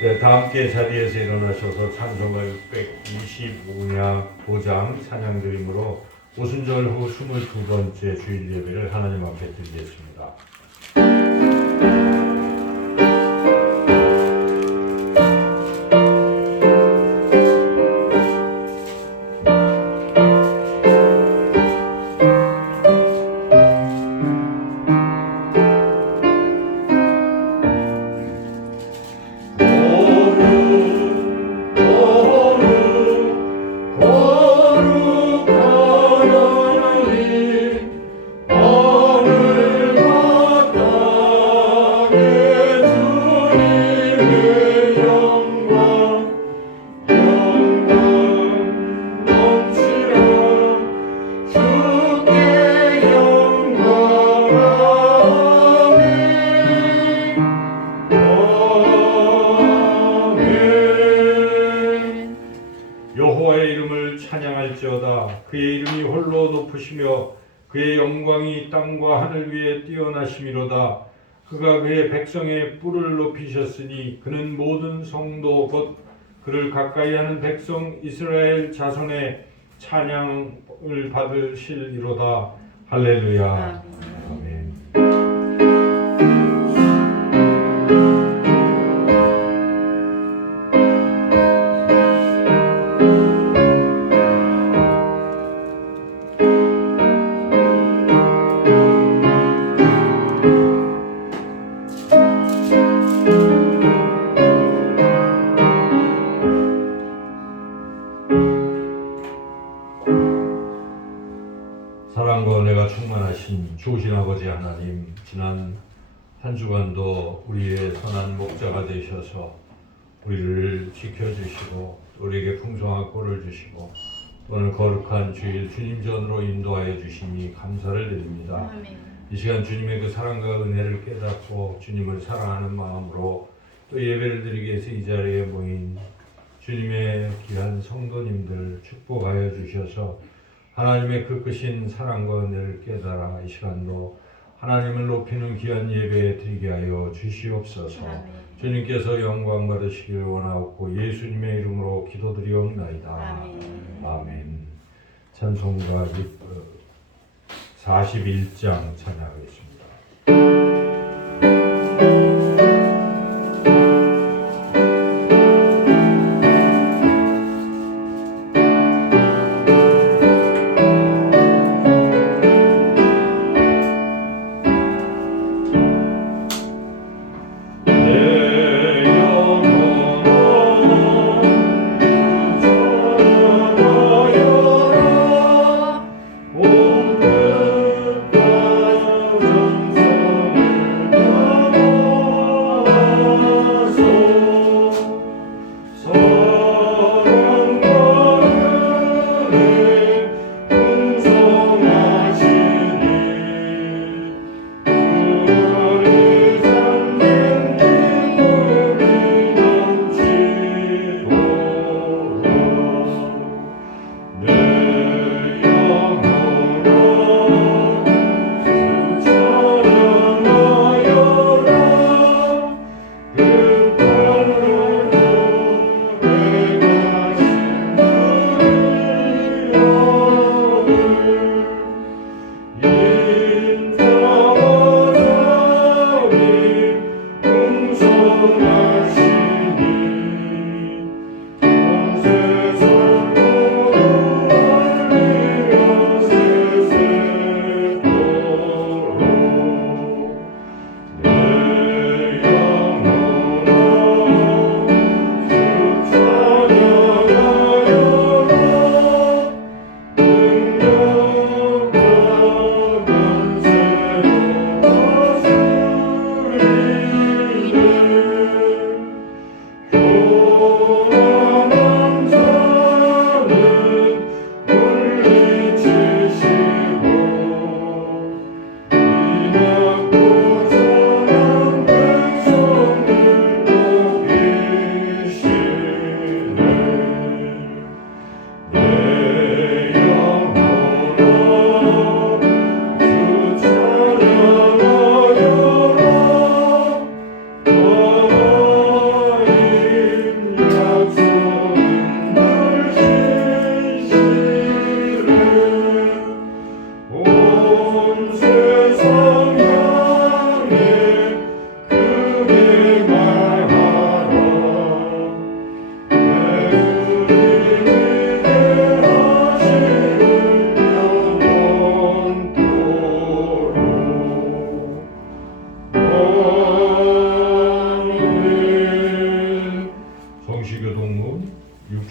네, 다 함께 자리에서 일어나셔서 찬송가 625장 찬양 드림으로 오순절 후 22번째 주일 예배를 하나님 앞에 드리겠습니다. 여호와의 이름을 찬양할지어다. 그의 이름이 홀로 높으시며 그의 영광이 땅과 하늘 위에 뛰어나심이로다. 그가 그의 백성의 뿔을 높이셨으니 그는 모든 성도 곧 그를 가까이 하는 백성 이스라엘 자손의 찬양을 받으실이로다. 할렐루야. 아멘. 사랑과 은혜가 충만하신 좋으신 아버지 하나님, 지난 한 주간도 우리의 선한 목자가 되셔서 우리를 지켜주시고 우리에게 풍성한 꼴을 주시고 오늘 거룩한 주일 주님 전으로 인도하여 주시니 감사를 드립니다. 이 시간 주님의 그 사랑과 은혜를 깨닫고 주님을 사랑하는 마음으로 또 예배를 드리기 위해서 이 자리에 모인 주님의 귀한 성도님들 축복하여 주셔서 하나님의 그 크신 사랑과 은혜를 깨달아 이 시간도 하나님을 높이는 귀한 예배 드리게 하여 주시옵소서. 주님께서 영광 받으시길 원하옵고 예수님의 이름으로 기도드리옵나이다. 아멘. 찬송가 41장 찬양하겠습니다. 온 끝까지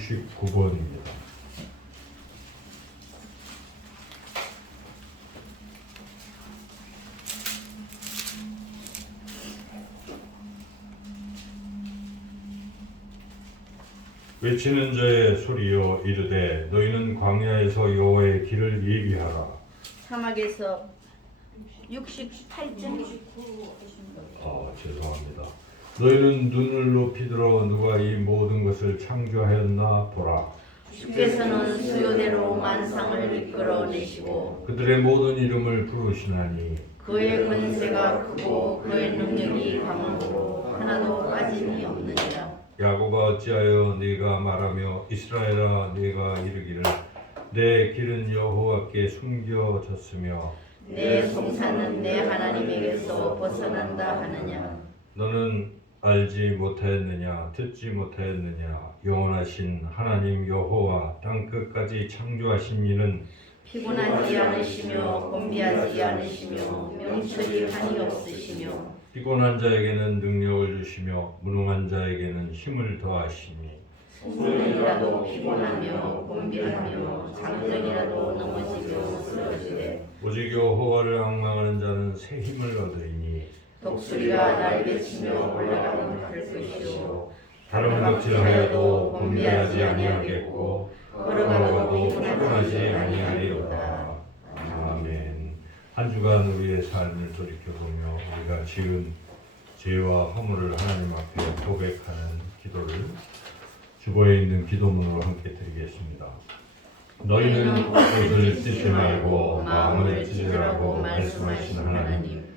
69번입니다. 외치는 자의 소리여 이르되 너희는 광야에서 여호와의 길을 예비하라. 사막에서 68점. 죄송합니다. 너희는 눈을 높이 들어 누가 이 모든 것을 창조하였나 보라. 주께서는 수요대로 만상을 이끌어내시고 그들의 모든 이름을 부르시나니 그의 권세가 크고 그의 능력이 강함으로 하나도 빠짐이 없느니라. 야곱아 어찌하여 네가 말하며 이스라엘아 네가 이르기를 내 길은 여호와께 숨겨졌으며 내 송사는 내 하나님에게서 벗어난다 하느냐. 너는 알지 못하였느냐 듣지 못하였느냐 영원하신 하나님 여호와 땅끝까지 창조하신 이는 피곤하지 않으시며 곤비하지 않으시며 명철이 한이 없으시며 피곤한 자에게는 능력을 주시며 무능한 자에게는 힘을 더하시니 생명이라도 피곤하며 곤비하며 장정이라도 넘어지며 쓰러지되 오직 여호와를 앙망하는 자는 새 힘을 얻으리니 독수리가 날개치며 올라가는 것이요 다른 갑질하여도 곤비하지 아니하겠고 걸어가도 피곤하지 아니하리로다. 아멘. 한 주간 우리의 삶을 돌이켜보며 우리가 지은 죄와 허물을 하나님 앞에 고백하는 기도를 주보에 있는 기도문으로 함께 드리겠습니다. 너희는 옷을 찢지 말고 마음을 찢으라고 말씀하신 하나님,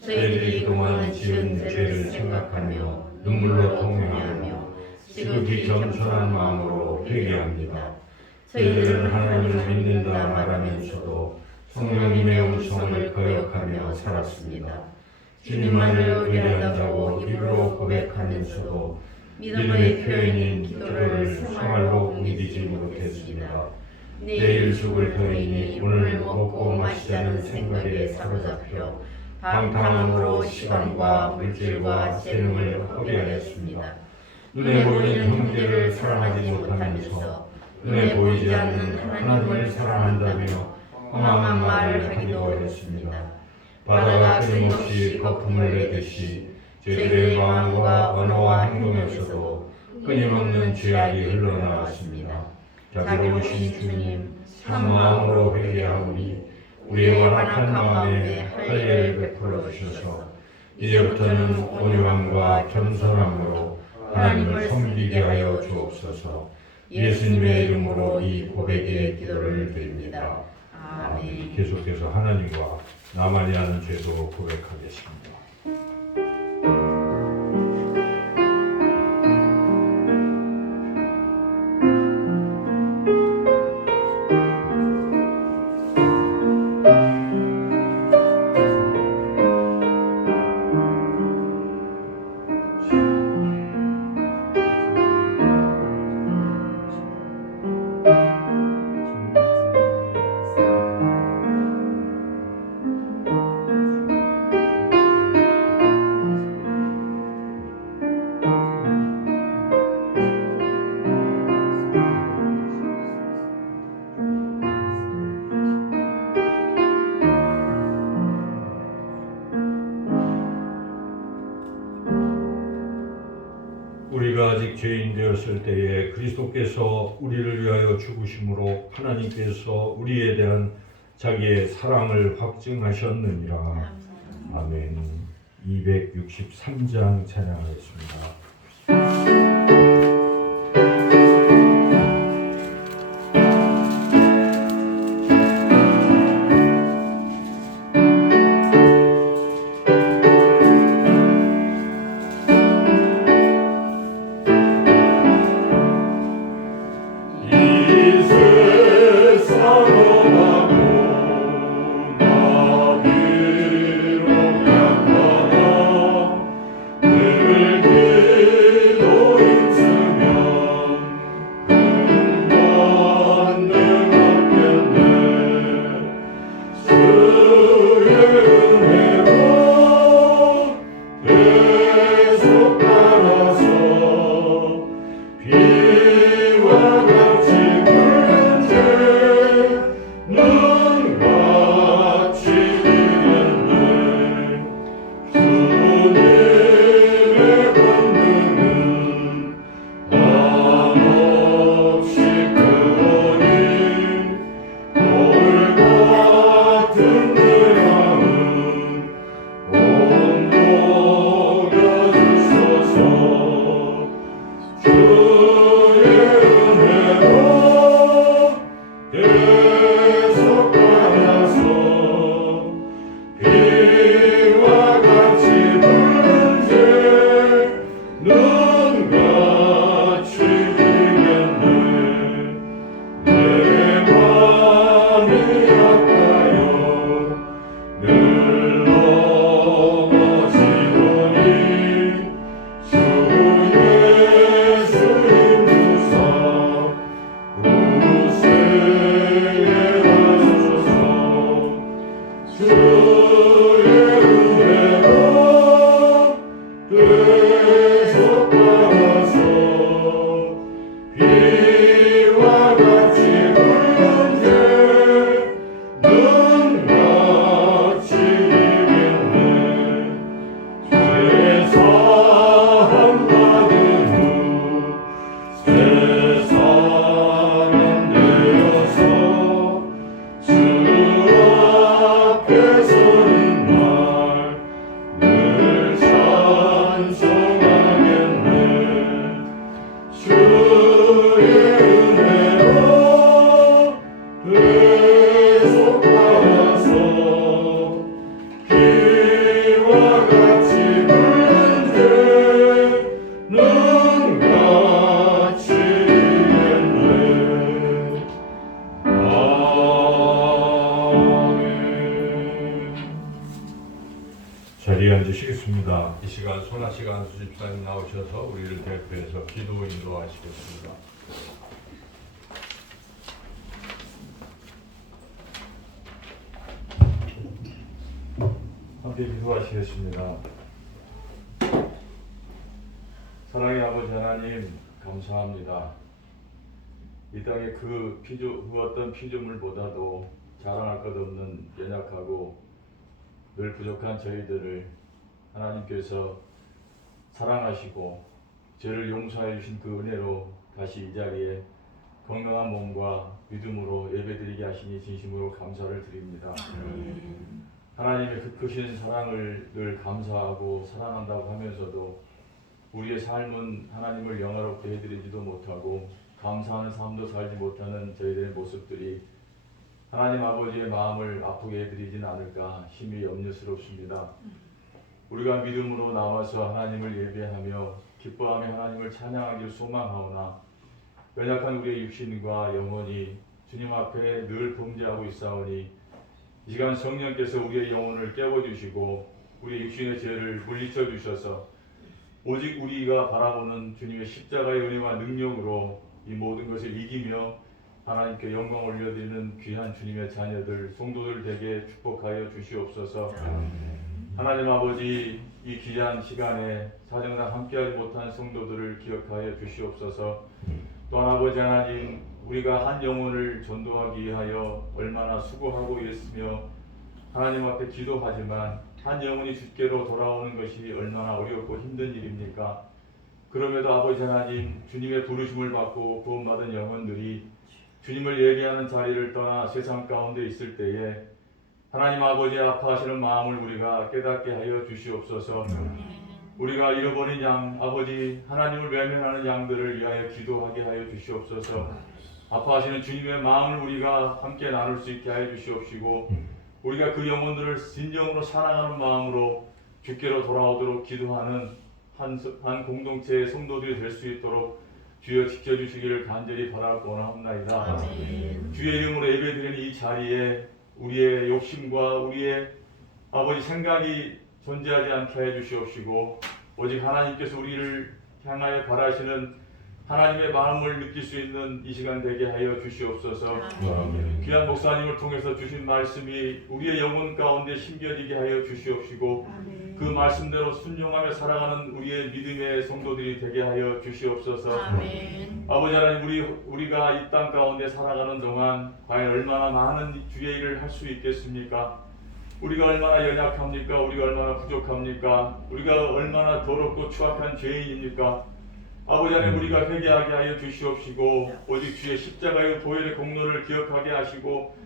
저희들이 그동안 지은 죄를 생각하며 눈물로 통회하며 지극히 겸손한 마음으로 회개합니다. 저희들은 하나님을 믿는다 말하면서도 성령님의 음성을 거역하며 살았습니다. 주님만을 의뢰한다고 입으로 고백하면서도 믿음의 표현인 기도를 생활로 옮기지 못했습니다. 내일 죽을 터이니 오늘 먹고 마시자는 생각에 사로잡혀 방탕함으로 시간과 물질과 재능을 허비하였습니다. 눈에 보이는 형제를 사랑하지 못하면서 눈에 보이지 않는 하나님을 사랑한다며 험한 말을 하기도 했습니다. 바다가 끊임없이 거품을 내듯이 저희들의 마음과 언어와 행동에서도 끊임없는 죄악이 흘러나왔습니다. 자비로우신 주님, 참 마음으로 회개하오니 우리의 완악한 마음에 할례를 베풀어 주셔서 이제부터는 온유함과 겸손함으로 하나님을 섬기게 하여 주옵소서. 예수님의 이름으로 이 고백의 기도를 드립니다. 아멘. 계속해서 하나님과 나만이 아는 죄도 고백하겠습니다. 우리가 아직 죄인 되었을 때에 그리스도께서 우리를 위하여 죽으심으로 하나님께서 우리에 대한 자기의 사랑을 확증하셨느니라. 아멘. 263장 찬양하겠습니다. 늘 시간 손아식 안수집사님 나오셔서 우리를 대표해서 기도 인도하시겠습니다. 함께 기도하시겠습니다. 사랑의 아버지 하나님, 감사합니다. 이 땅에 그 어떤 피조물보다도 자랑할 것 없는 연약하고 늘 부족한 저희들을 하나님께서 사랑하시고 죄를 용서해 주신 그 은혜로 다시 이 자리에 건강한 몸과 믿음으로 예배드리게 하시니 진심으로 감사를 드립니다. 하나님의 그 크신 사랑을 늘 감사하고 사랑한다고 하면서도 우리의 삶은 하나님을 영화롭게 해드리지도 못하고 감사하는 삶도 살지 못하는 저희들의 모습들이 하나님 아버지의 마음을 아프게 해드리진 않을까 심히 염려스럽습니다. 우리가 믿음으로 나와서 하나님을 예배하며 기뻐하며 하나님을 찬양하기를 소망하오나 연약한 우리의 육신과 영혼이 주님 앞에 늘 범죄하고 있사오니 이 시간 성령께서 우리의 영혼을 깨워주시고 우리의 육신의 죄를 물리쳐 주셔서 오직 우리가 바라보는 주님의 십자가의 은혜와 능력으로 이 모든 것을 이기며 하나님께 영광 올려드리는 귀한 주님의 자녀들, 성도들 되게 축복하여 주시옵소서. 하나님 아버지, 이 귀한 시간에 사정상 함께하지 못한 성도들을 기억하여 주시옵소서. 또한 아버지 하나님, 우리가 한 영혼을 전도하기 위하여 얼마나 수고하고 있으며 하나님 앞에 기도하지만 한 영혼이 주께로 돌아오는 것이 얼마나 어렵고 힘든 일입니까? 그럼에도 아버지 하나님, 주님의 부르심을 받고 구원받은 영혼들이 주님을 예배하는 자리를 떠나 세상 가운데 있을 때에 하나님 아버지의 아파하시는 마음을 우리가 깨닫게 하여 주시옵소서. 우리가 잃어버린 양, 아버지 하나님을 외면하는 양들을 위하여 기도하게 하여 주시옵소서. 아파하시는 주님의 마음을 우리가 함께 나눌 수 있게 하여 주시옵시고 우리가 그 영혼들을 진정으로 사랑하는 마음으로 주께로 돌아오도록 기도하는 한 공동체의 성도들이 될 수 있도록 주여 지켜주시기를 간절히 바라고 원하옵나이다. 주의 이름으로 예배드리는 이 자리에 우리의 욕심과 우리의 아버지 생각이 존재하지 않게 해 주시옵시고 오직 하나님께서 우리를 향하여 바라시는 하나님의 마음을 느낄 수 있는 이 시간 되게 하여 주시옵소서. 귀한 목사님을 통해서 주신 말씀이 우리의 영혼 가운데 심겨지게 하여 주시옵시고 그 말씀대로 순종하며 살아가는 우리의 믿음의 성도들이 되게 하여 주시옵소서. 아버지 하나님, 우리가 이 땅 가운데 살아가는 동안 과연 얼마나 많은 주의 일을 할 수 있겠습니까? 우리가 얼마나 연약합니까? 우리가 얼마나 부족합니까? 우리가 얼마나 더럽고 추악한 죄인입니까? 아버지 하나님, 우리가 회개하게 하여 주시옵시고 오직 주의 십자가의 보혈의 공로를 기억하게 하시고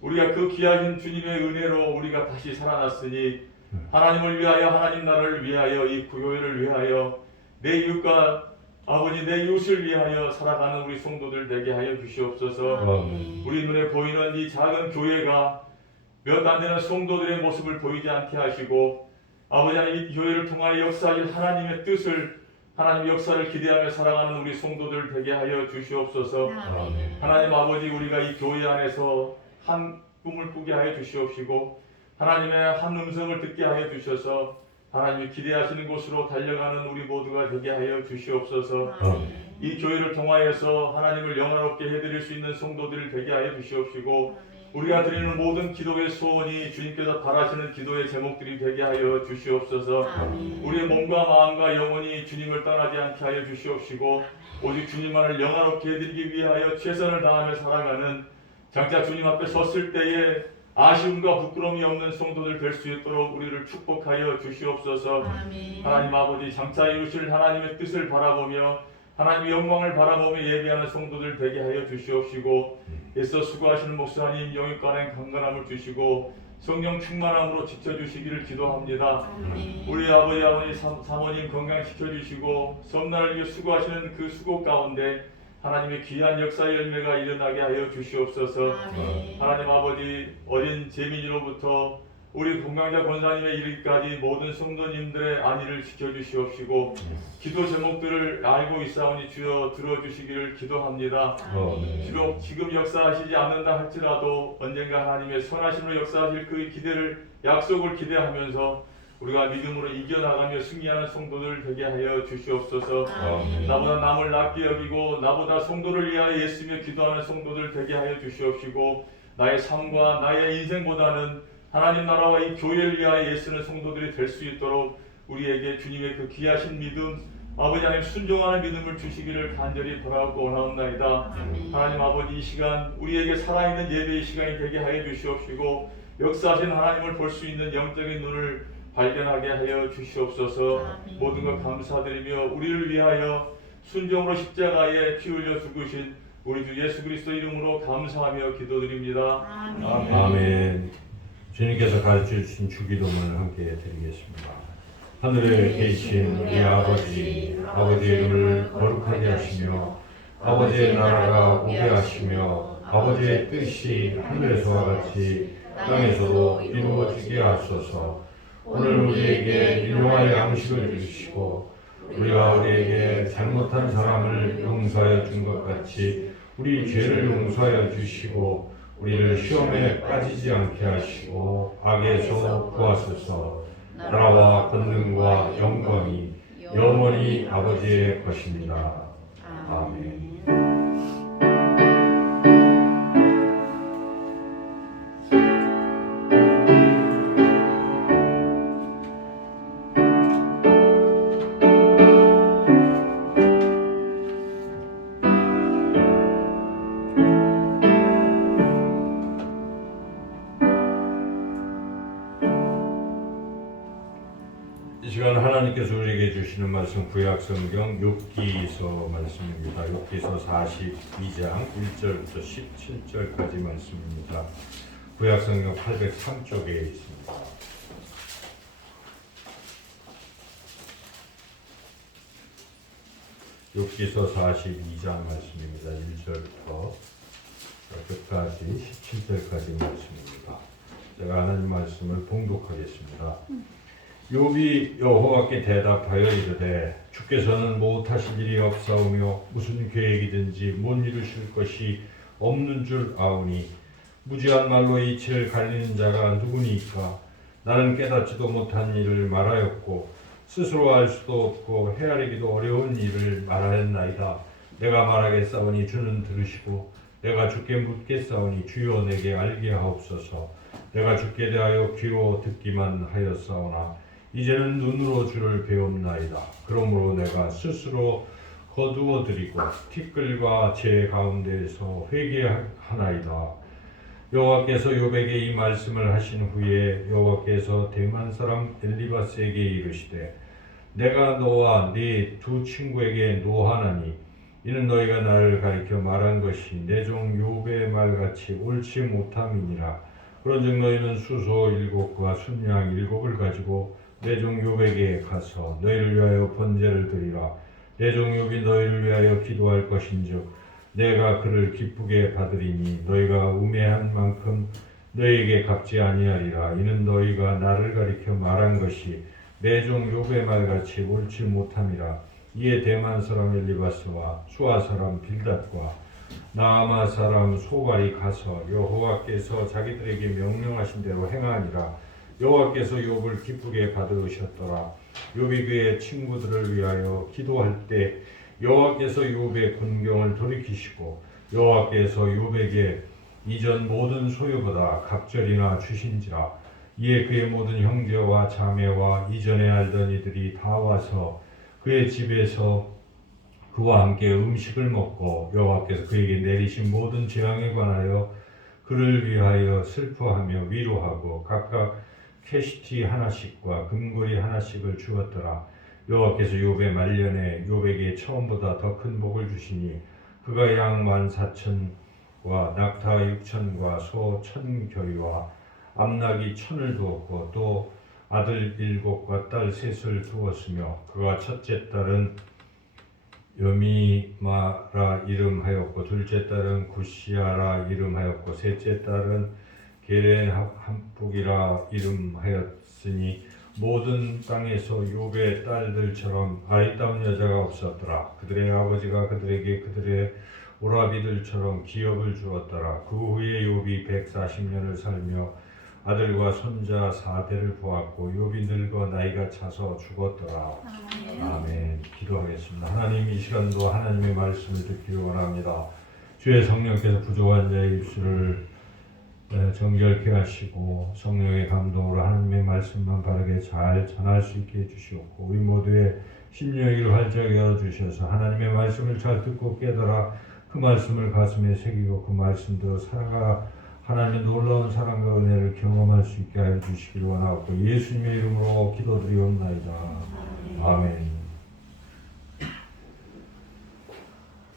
우리가 그 귀하신 주님의 은혜로 우리가 다시 살아났으니 하나님을 위하여, 하나님 나라를 위하여, 이 교회를 위하여, 내 이웃과 아버지 내 이웃을 위하여 살아가는 우리 성도들 되게 하여 주시옵소서. 우리 눈에 보이는 이 작은 교회가 몇 안 되는 성도들의 모습을 보이지 않게 하시고 아버지 하나님, 이 교회를 통하여 역사하실 하나님의 뜻을, 하나님 역사를 기대하며 살아가는 우리 성도들 되게 하여 주시옵소서. 하나님 아버지, 우리가 이 교회 안에서 한 꿈을 꾸게 하여 주시옵시고 하나님의 한 음성을 듣게 하여 주셔서 하나님이 기대하시는 곳으로 달려가는 우리 모두가 되게 하여 주시옵소서. 이 교회를 통하여서 하나님을 영화롭게 해드릴 수 있는 성도들을 되게 하여 주시옵시고 우리가 드리는 모든 기도의 소원이 주님께서 바라시는 기도의 제목들이 되게 하여 주시옵소서. 우리의 몸과 마음과 영혼이 주님을 떠나지 않게 하여 주시옵시고 오직 주님만을 영화롭게 해드리기 위하여 최선을 다하며 살아가는 장차 주님 앞에 섰을 때에 아쉬움과 부끄러움이 없는 성도들 될 수 있도록 우리를 축복하여 주시옵소서. 하나님 아버지, 장차 이루실 하나님의 뜻을 바라보며 하나님의 영광을 바라보며 예배하는 성도들 되게 하여 주시옵시고 애써 수고하시는 목사님 영육간의 강건함을 주시고 성령 충만함으로 지켜주시기를 기도합니다. 우리 아버지 어머니 사모님 건강시켜주시고 섬나를 위해 수고하시는 그 수고 가운데 하나님의 귀한 역사의 열매가 일어나게 하여 주시옵소서. 하나님 아버지, 어린 재민이로부터 우리 공강자 권사님의 이르기까지 모든 성도님들의 안위를 지켜주시옵시고 기도 제목들을 알고 있사오니 주여 들어주시기를 기도합니다. 비록 지금 역사하시지 않는다 할지라도 언젠가 하나님의 선하심으로 역사하실 그 기대를, 약속을 기대하면서 우리가 믿음으로 이겨나가며 승리하는 성도들 되게 하여 주시옵소서. 아멘. 나보다 남을 낮게 여기고 나보다 성도를 위하여 애쓰며 기도하는 성도들 되게 하여 주시옵시고, 나의 삶과 나의 인생보다는 하나님 나라와 이 교회를 위하여 애쓰는 성도들이 될 수 있도록 우리에게 주님의 그 귀하신 믿음, 아버지 하나님 순종하는 믿음을 주시기를 간절히 바라고 원하옵나이다. 하나님 아버지, 이 시간 우리에게 살아있는 예배의 시간이 되게 하여 주시옵시고, 역사하신 하나님을 볼 수 있는 영적인 눈을 발견하게 하여 주시옵소서. 모든 것 감사드리며 우리를 위하여 순종으로 십자가에 피 흘려 죽으신 우리 주 예수 그리스도 이름으로 감사하며 기도드립니다. 아멘. 아멘. 주님께서 가르쳐 주신 주기도문을 함께 드리겠습니다. 하늘에 계신 우리 아버지, 아버지의 이름을 거룩하게 하시며 아버지의 나라가 오게 하시며 아버지의 뜻이 하늘에서와 같이 땅에서도 이루어지게 하소서. 오늘 우리에게 일용할 양식을 주시고 우리가 우리에게 잘못한 사람을 용서하여 준 것 같이 우리 죄를 용서하여 주시고 우리를 시험에 빠지지 않게 하시고 악에서 구하소서. 나라와 권능과 영광이 영원히 아버지의 것입니다. 아멘. 이 시간 하나님께서 우리에게 주시는 말씀 구약성경 욥기서 말씀입니다. 욥기서 42장 1절부터 17절까지 말씀입니다. 구약성경 803쪽에 있습니다. 욥기서 42장 말씀입니다. 1절부터 끝까지 17절까지 말씀입니다. 제가 하나님 말씀을 봉독하겠습니다. 욥이 여호와께 대답하여 이르되 주께서는 못하실 일이 없사오며 무슨 계획이든지 못 이루실 것이 없는 줄 아오니 무지한 말로 이치를 갈리는 자가 누구니까? 나는 깨닫지도 못한 일을 말하였고 스스로 알 수도 없고 헤아리기도 어려운 일을 말하였나이다. 내가 말하겠사오니 주는 들으시고 내가 주께 묻겠사오니 주여 내게 알게 하옵소서. 내가 주께 대하여 귀로 듣기만 하였사오나 이제는 눈으로 주를 배움나이다. 그러므로 내가 스스로 거두어드리고 티끌과 제 가운데에서 회개하나이다. 여호와께서 욥에게 이 말씀을 하신 후에 여호와께서 대만 사람 엘리바스에게 이르시되 내가 너와 네 두 친구에게 노하나니 이는 너희가 나를 가리켜 말한 것이 내 종 욥의 말같이 옳지 못함이니라. 그런즉 너희는 수소 7과 순양 7을 가지고 내 종 욥에게 가서 너희를 위하여 번제를 드리라. 내 종 욥이 너희를 위하여 기도할 것인즉 내가 그를 기쁘게 받으리니 너희가 우매한 만큼 너희에게 갚지 아니하리라. 이는 너희가 나를 가리켜 말한 것이 내 종 욥의 말같이 옳지 못함이라. 이에 대만 사람 엘리바스와 수아 사람 빌닷과 나아마 사람 소갈이 가서 여호와께서 자기들에게 명령하신 대로 행하니라. 여호와께서 욥을 기쁘게 받으셨더라. 욥이 그의 친구들을 위하여 기도할 때 여호와께서 욥의 군경을 돌이키시고 여호와께서 욥에게 이전 모든 소유보다 갑절이나 주신지라. 이에 그의 모든 형제와 자매와 이전에 알던 이들이 다 와서 그의 집에서 그와 함께 음식을 먹고 여호와께서 그에게 내리신 모든 재앙에 관하여 그를 위하여 슬퍼하며 위로하고 각각 캐시티 하나씩과 금고리 하나씩을 주었더라. 여호와께서 욥의 말년에 욥에게 처음보다 더 큰 복을 주시니 그가 양 14,000과 낙타 6,000과 소 1,000겨리와 암나귀 1,000을 두었고 또 아들 7과 딸 3을 두었으며 그가 첫째 딸은 여미마라 이름하였고 둘째 딸은 구시아라 이름하였고 셋째 딸은 게렌함북이라 이름하였으니 모든 땅에서 욥의 딸들처럼 아리따운 여자가 없었더라. 그들의 아버지가 그들에게 그들의 오라비들처럼 기업을 주었더라. 그 후에 욥이 140년을 살며 아들과 손자 4대를 보았고 욥이 늙어 나이가 차서 죽었더라. 아멘. 기도하겠습니다. 하나님, 이 시간도 하나님의 말씀을 듣기를 원합니다. 주의 성령께서 부족한 자의 입술을 정결케 하시고 성령의 감동으로 하나님의 말씀만 바르게 잘 전할 수 있게 해주시옵고 우리 모두의 심령을 활짝 열어주셔서 하나님의 말씀을 잘 듣고 깨달아 그 말씀을 가슴에 새기고 그 말씀대로 살아가 하나님의 놀라운 사랑과 은혜를 경험할 수 있게 하여 주시기를 원하고 예수님의 이름으로 기도드리옵나이다. 아멘.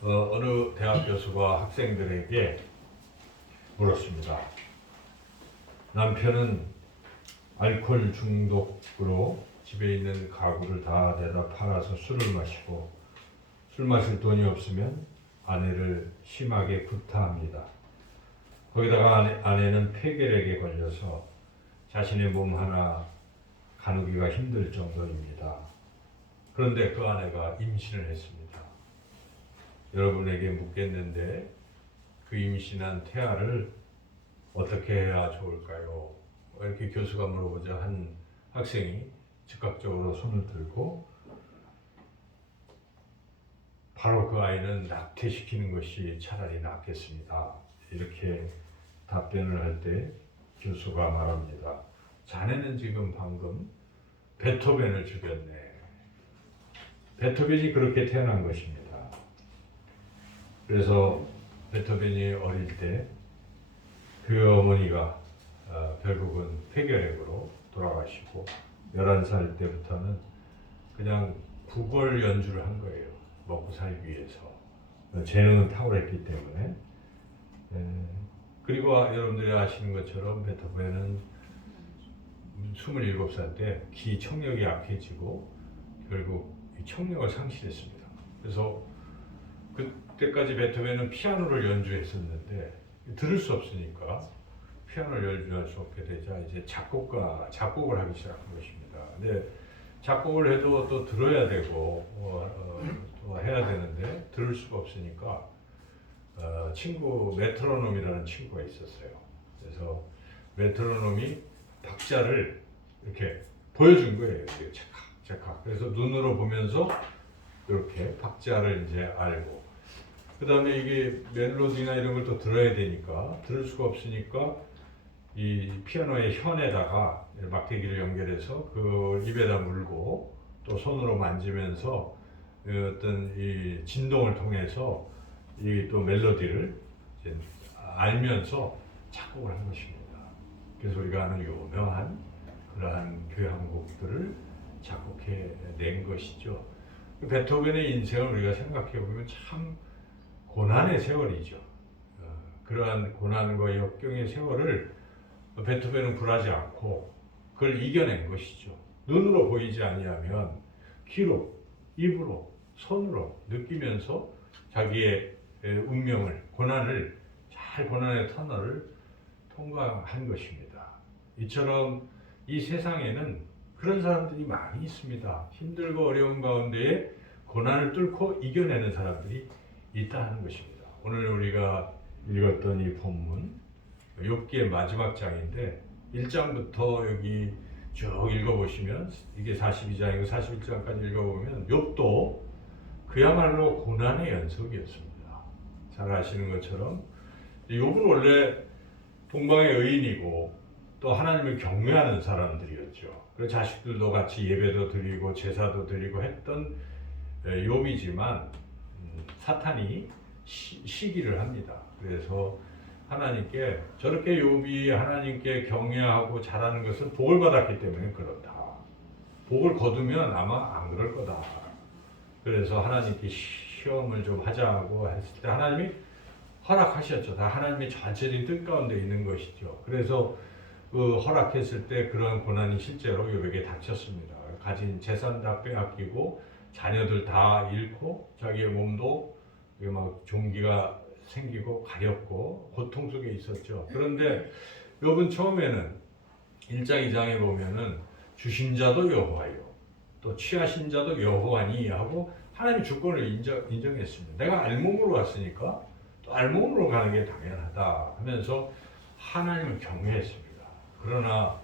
어느 대학 교수가 학생들에게 물었습니다. 남편은 알코올 중독으로 집에 있는 가구를 다 내다 팔아서 술을 마시고 술 마실 돈이 없으면 아내를 심하게 구타합니다. 거기다가 아내는 폐결핵에 걸려서 자신의 몸 하나 가누기가 힘들 정도입니다. 그런데 그 아내가 임신을 했습니다. 여러분에게 묻겠는데 그 임신한 태아를 어떻게 해야 좋을까요? 이렇게 교수가 물어보자 한 학생이 즉각적으로 손을 들고 바로 그 아이는 낙태시키는 것이 차라리 낫겠습니다. 이렇게 답변을 할 때 교수가 말합니다. 자네는 지금 방금 베토벤을 죽였네. 베토벤이 그렇게 태어난 것입니다. 그래서 베토벤이 어릴 때 그 어머니가 결국은 폐결핵으로 돌아가시고 11살 때부터는 그냥 국악 연주를 한 거예요. 먹고 살기 위해서. 재능은 탁월했기 때문에. 그리고 여러분들이 아시는 것처럼 베토벤은 27살 때 기 청력이 약해지고 결국 청력을 상실했습니다. 그래서 그때까지 베토벤은 피아노를 연주했었는데 들을 수 없으니까 피아노를 연주할 수 없게 되자 이제 작곡을 하기 시작한 것입니다. 근데 작곡을 해도 또 들어야 되고 또 해야 되는데 들을 수가 없으니까 친구 메트로놈이라는 친구가 있었어요. 그래서 메트로놈이 박자를 이렇게 보여준 거예요. 찰칵. 그래서 눈으로 보면서 이렇게 박자를 이제 알고 그 다음에 이게 멜로디나 이런 걸 또 들어야 되니까 들을 수가 없으니까 이 피아노의 현에다가 막대기를 연결해서 그 입에다 물고 또 손으로 만지면서 어떤 이 진동을 통해서 이 또 멜로디를 이제 알면서 작곡을 한 것입니다. 그래서 우리가 아는 유명한 그러한 교향곡들을 작곡해 낸 것이죠. 베토벤의 인생을 우리가 생각해 보면 참 고난의 세월이죠. 그러한 고난과 역경의 세월을 베토벤은 굴하지 않고 그걸 이겨낸 것이죠. 눈으로 보이지 아니하면 귀로, 입으로, 손으로 느끼면서 자기의 운명을, 고난을 잘 고난의 터널을 통과한 것입니다. 이처럼 이 세상에는 그런 사람들이 많이 있습니다. 힘들고 어려운 가운데에 고난을 뚫고 이겨내는 사람들이 있다는 것입니다. 오늘 우리가 읽었던 이 본문 욥기의 마지막 장인데 1장부터 여기 쭉 읽어보시면 이게 42장이고 41장까지 읽어보면 욥도 그야말로 고난의 연속이었습니다. 잘 아시는 것처럼 욥은 원래 동방의 의인이고 또 하나님을 경외하는 사람들이었죠. 그래서 자식들도 같이 예배도 드리고 제사도 드리고 했던 욥이지만 사탄이 시기를 합니다. 그래서 하나님께 저렇게 욥이 하나님께 경외하고 잘하는 것은 복을 받았기 때문에 그렇다. 복을 거두면 아마 안 그럴 거다. 그래서 하나님께 시험을 좀 하자고 했을 때 하나님이 허락하셨죠. 다 하나님의 전체적인 뜻 가운데 있는 것이죠. 그래서 그 허락했을 때 그런 고난이 실제로 욥에게 닥쳤습니다. 가진 재산 다 빼앗기고 자녀들 다 잃고 자기의 몸도 막 종기가 생기고 가렵고 고통 속에 있었죠. 그런데 욥은 처음에는 1장 2장에 보면은 주신 자도 여호와요 또 취하신 자도 여호와니 하고 하나님의 주권을 인정했습니다. 내가 알몸으로 왔으니까 또 알몸으로 가는 게 당연하다 하면서 하나님을 경외했습니다. 그러나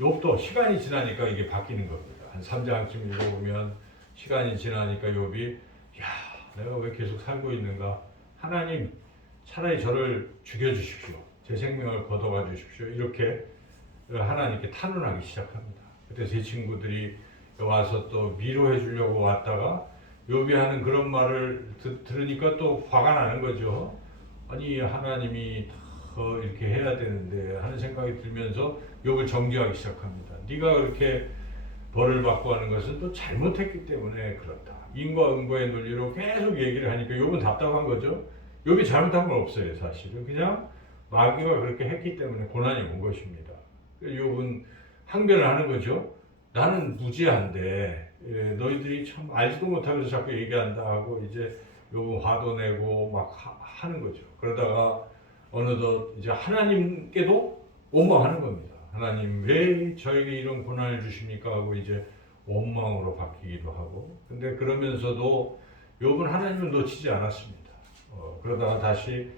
욥도 시간이 지나니까 이게 바뀌는 겁니다. 한 3장쯤 읽어보면 시간이 지나니까 욥이 야, 내가 왜 계속 살고 있는가? 하나님 차라리 저를 죽여주십시오. 제 생명을 걷어가 주십시오. 이렇게 하나님께 탄원하기 시작합니다. 그때 제 친구들이 와서 또 위로해 주려고 왔다가 욥이 하는 그런 말을 들으니까 또 화가 나는 거죠. 아니 하나님이 더 이렇게 해야 되는데 하는 생각이 들면서 욥을 정죄하기 시작합니다. 네가 그렇게 벌을 받고 하는 것은 또 잘못했기 때문에 그렇다. 인과 응보의 논리로 계속 얘기를 하니까 욥은 답답한 거죠. 욥이 잘못한 건 없어요. 사실은 그냥 마귀가 그렇게 했기 때문에 고난이 온 것입니다. 욥은 항변을 하는 거죠. 나는 무지한데 너희들이 참 알지도 못하면서 자꾸 얘기한다 하고 이제 욥은 화도 내고 막 하는 거죠. 그러다가 어느덧 이제 하나님께도 원망하는 겁니다. 하나님 왜 저에게 이런 고난을 주십니까 하고 이제 원망으로 바뀌기도 하고. 근데 그러면서도 욥은 하나님을 놓치지 않았습니다. 그러다가 다시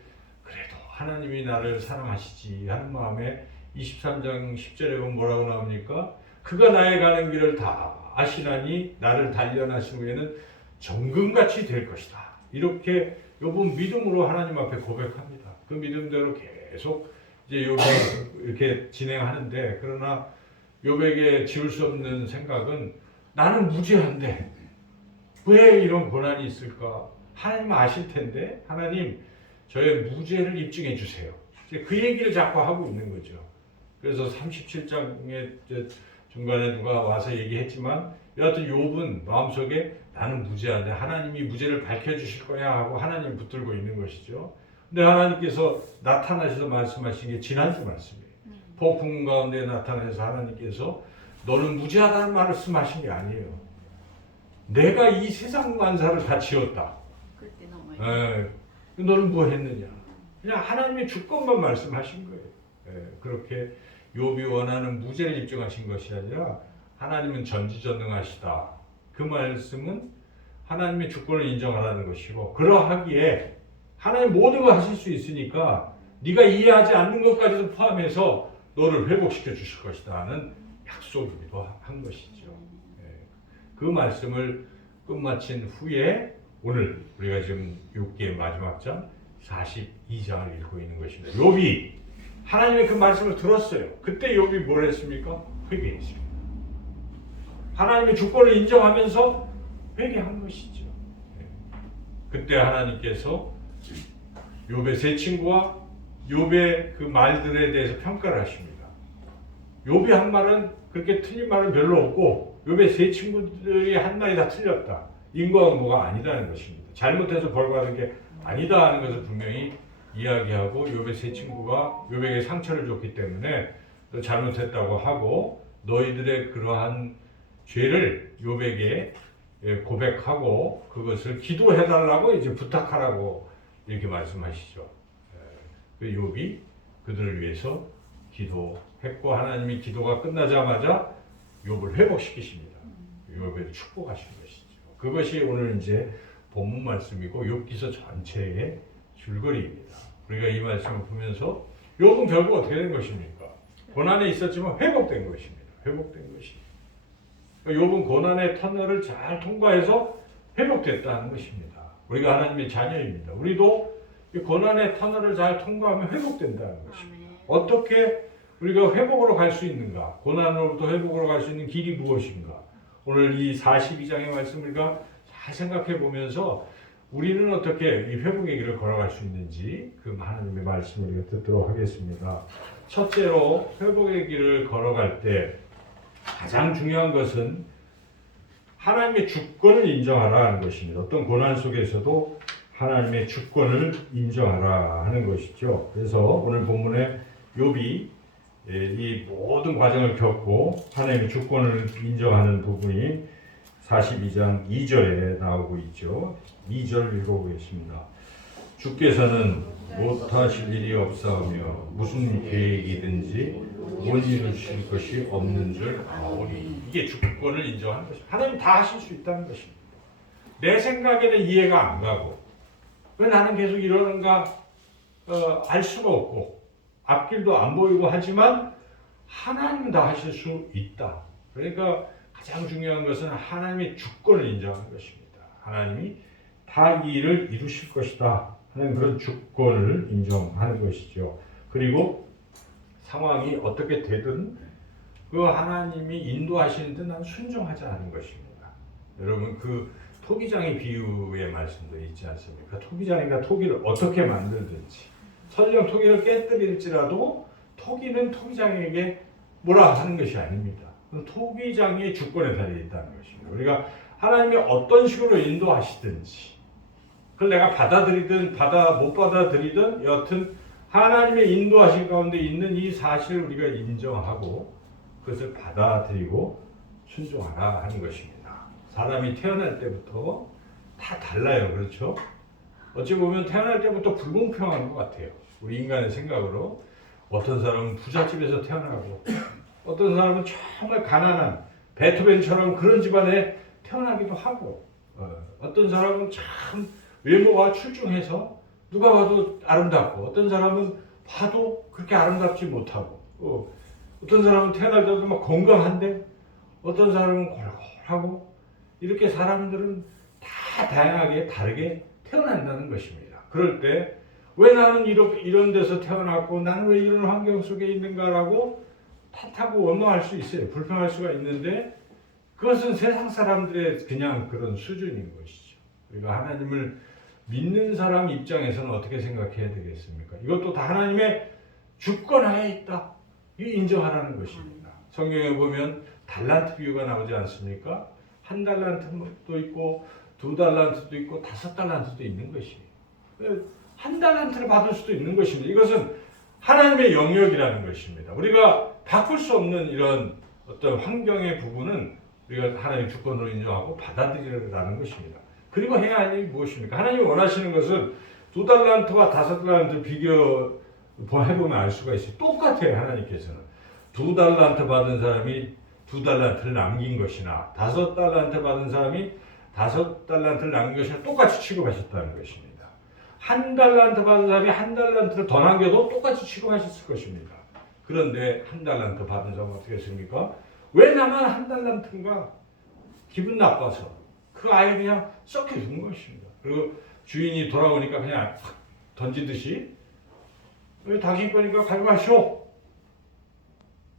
그래도 하나님이 나를 사랑하시지 하는 마음에 23장 10절에 보면 뭐라고 나옵니까? 그가 나의 가는 길을 다 아시나니 나를 단련하신 후에는 정금같이 될 것이다. 이렇게 욥은 믿음으로 하나님 앞에 고백합니다. 그 믿음대로 계속 이제 욥이 이렇게 진행하는데, 그러나 욥에게 지울 수 없는 생각은 나는 무지한데 왜 이런 고난이 있을까? 하나님 아실 텐데 하나님 저의 무죄를 입증해 주세요. 이제 그 얘기를 자꾸 하고 있는 거죠. 그래서 37장의 중간에 누가 와서 얘기했지만 여하튼 욥은 마음속에 나는 무죄한데 하나님이 무죄를 밝혀주실 거야 하고 하나님 붙들고 있는 것이죠. 근데 하나님께서 나타나셔서 말씀하신 게 지난주 말씀이에요. 폭풍 가운데 나타나셔서 하나님께서 너는 무죄하다는 말씀하신 게 아니에요. 내가 이 세상 만사를 다 지었다. 그때 너무 너는 뭐 했느냐? 그냥 하나님의 주권만 말씀하신 거예요. 그렇게 욥이 원하는 무죄를 입증하신 것이 아니라 하나님은 전지전능하시다. 그 말씀은 하나님의 주권을 인정하라는 것이고, 그러하기에 하나님 모든 걸 하실 수 있으니까 네가 이해하지 않는 것까지도 포함해서 너를 회복시켜 주실 것이다 하는 약속이기도 한 것이죠. 그 말씀을 끝마친 후에 오늘 우리가 지금 6기의 마지막 장 42장을 읽고 있는 것입니다. 욥이 하나님의 그 말씀을 들었어요. 그때 욥이 뭘 했습니까? 회개했습니다. 하나님의 주권을 인정하면서 회개한 것이죠. 그때 하나님께서 욥의 세 친구와 욥의 그 말들에 대해서 평가를 하십니다. 욥이 한 말은 그렇게 틀린 말은 별로 없고 욥의 세 친구들이 한 말이 다 틀렸다. 인과응보가 아니라는 것입니다. 잘못해서 벌 받은 게 아니다 하는 것을 분명히 이야기하고 욥의 세 친구가 욥에게 상처를 줬기 때문에 잘못했다고 하고 너희들의 그러한 죄를 욥에게 고백하고 그것을 기도해달라고 이제 부탁하라고 이렇게 말씀하시죠. 그 욥이 그들을 위해서 기도했고 하나님이 기도가 끝나자마자 욥을 회복시키십니다. 욥을 축복하신 것이죠. 그것이 오늘 이제 본문 말씀이고 욥기서 전체의 줄거리입니다. 우리가 이 말씀을 보면서 욥은 결국 어떻게 된 것입니까? 고난에 있었지만 회복된 것입니다. 회복된 것입니다. 욥은 고난의 터널을 잘 통과해서 회복됐다는 것입니다. 우리가 하나님의 자녀입니다. 우리도 이 고난의 터널을 잘 통과하면 회복된다는 것입니다. 어떻게 우리가 회복으로 갈 수 있는가? 고난으로부터 회복으로 갈 수 있는 길이 무엇인가? 오늘 이 42장의 말씀 우리가 잘 생각해 보면서 우리는 어떻게 이 회복의 길을 걸어갈 수 있는지 그 하나님의 말씀을 우리가 듣도록 하겠습니다. 첫째로 회복의 길을 걸어갈 때 가장 중요한 것은 하나님의 주권을 인정하라 하는 것입니다. 어떤 고난 속에서도 하나님의 주권을 인정하라 하는 것이죠. 그래서 오늘 본문에 욥이 이 모든 과정을 겪고 하나님의 주권을 인정하는 부분이 42장 2절에 나오고 있죠. 2절 읽어보겠습니다. 주께서는 못하실 일이 없사오며 무슨 계획이든지 못 이루실 것이 없는 줄 아오니. 이게 주권을 인정하는 것입니다. 하나님 다 하실 수 있다는 것입니다. 내 생각에는 이해가 안 가고 왜 나는 계속 이러는가 알 수가 없고 앞길도 안 보이고 하지만 하나님은 다 하실 수 있다. 그러니까 가장 중요한 것은 하나님의 주권을 인정하는 것입니다. 하나님이 다 이 일을 이루실 것이다 하는 그런 주권을 인정하는 것이죠. 그리고 상황이 어떻게 되든 그 하나님이 인도하시는 듯 난 순종하자는 것입니다. 여러분 그 토기장의 비유의 말씀도 있지 않습니까? 토기장이가 토기를 어떻게 만들든지 설령 토기를 깨뜨릴지라도 토기는 토기장에게 뭐라 하는 것이 아닙니다. 토기장의 주권에 달려 있다는 것입니다. 우리가 하나님이 어떤 식으로 인도하시든지 그걸 내가 받아들이든 못 받아들이든 여튼 하나님의 인도하신 가운데 있는 이 사실을 우리가 인정하고 그것을 받아들이고 순종하라 하는 것입니다. 사람이 태어날 때부터 다 달라요. 그렇죠? 어찌 보면 태어날 때부터 불공평한 것 같아요. 우리 인간의 생각으로 어떤 사람은 부잣집에서 태어나고 어떤 사람은 정말 가난한 베토벤처럼 그런 집안에 태어나기도 하고 어떤 사람은 참 외모가 출중해서 누가 봐도 아름답고 어떤 사람은 봐도 그렇게 아름답지 못하고 어떤 사람은 태어날 때도 막 건강한데 어떤 사람은 골골하고 이렇게 사람들은 다 다양하게 다르게 태어난다는 것입니다. 그럴 때 왜 나는 이런 데서 태어났고 나는 왜 이런 환경 속에 있는가라고 탓하고 원망할 수 있어요. 불평할 수가 있는데 그것은 세상 사람들의 그냥 그런 수준인 것이죠. 우리가 하나님을 믿는 사람 입장에서는 어떻게 생각해야 되겠습니까? 이것도 다 하나님의 주권하에 있다. 이 인정하라는 것입니다. 성경에 보면 달란트 비유가 나오지 않습니까? 1달란트도 있고 2달란트도 있고 5달란트도 있는 것이에요. 1달란트를 받을 수도 있는 것입니다. 이것은 하나님의 영역이라는 것입니다. 우리가 바꿀 수 없는 이런 어떤 환경의 부분은 우리가 하나님의 주권으로 인정하고 받아들이라는 것입니다. 그리고 해야 할 일이 무엇입니까? 하나님이 원하시는 것은 2달란트와 5달란트 비교해보면 알 수가 있어요. 똑같아요. 하나님께서는 2달란트 받은 사람이 2달란트를 남긴 것이나 5달란트 받은 사람이 5달란트를 남긴 것이나 똑같이 취급하셨다는 것입니다. 1달란트 받은 사람이 1달란트를 더 남겨도 똑같이 취급하셨을 것입니다. 그런데 1달란트 받은 사람은 어떻게 했습니까? 왜 나만 1달란트인가? 기분 나빠서 그 아이 그냥 썩혀준 것입니다. 그리고 주인이 돌아오니까 그냥 확 던지듯이 왜 당신 거니까 가져가시오.